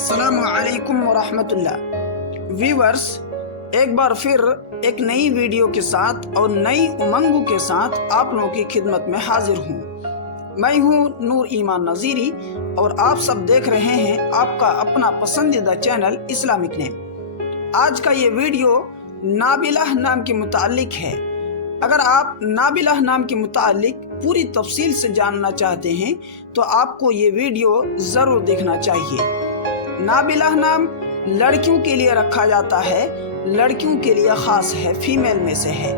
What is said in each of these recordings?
अस्सलामु अलैकुम वरहमतुल्लाह। व्यूअर्स, एक बार फिर एक नई वीडियो के साथ और नई उमंगों के साथ आप लोगों की खिदमत में हाजिर हूँ। मैं हूँ नूर ईमान नज़ीरी और आप सब देख रहे हैं आपका अपना पसंदीदा चैनल इस्लामिक नेम। आज का ये वीडियो नाबिलाह नाम के मुतालिक है। अगर आप नाबिलाह नाम के मुतालिक पूरी तफसील से जानना चाहते हैं तो आपको ये वीडियो ज़रूर देखना चाहिए। नाबिलाह नाम लड़कियों के लिए रखा जाता है, लड़कियों के लिए ख़ास है, फीमेल में से है,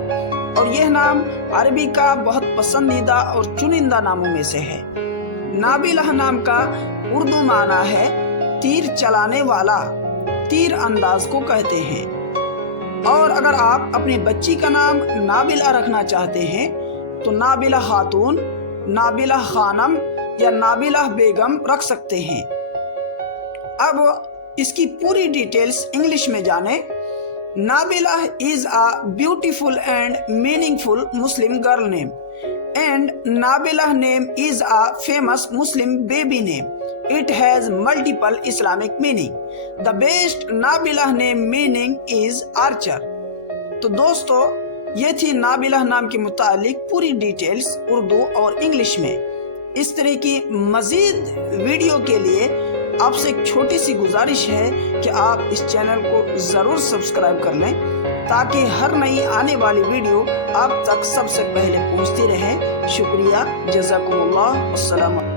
और यह नाम अरबी का बहुत पसंदीदा और चुनिंदा नामों में से है। नाबिलाह नाम का उर्दू माना है तीर चलाने वाला, तीर अंदाज को कहते हैं। और अगर आप अपनी बच्ची का नाम नाबिला रखना चाहते हैं तो नाबिला खातून, नाबिला खानम या नाबिला बेगम रख सकते हैं। अब इसकी पूरी डिटेल्स इंग्लिश में जाने। Nabila is a beautiful and meaningful Muslim girl name and Nabila name is a famous Muslim baby name. It has multiple Islamic meaning. The best Nabila name meaning is archer. तो दोस्तों, ये थी नाबिला नाम के मुतालिक पूरी डिटेल्स उर्दू और इंग्लिश में। इस तरह की मज़ीद वीडियो के लिए आपसे एक छोटी सी गुजारिश है कि आप इस चैनल को ज़रूर सब्सक्राइब कर लें ताकि हर नई आने वाली वीडियो आप तक सबसे पहले पहुंचती रहे। शुक्रिया, जज़ाकुमुल्लाह, अस्सलाम।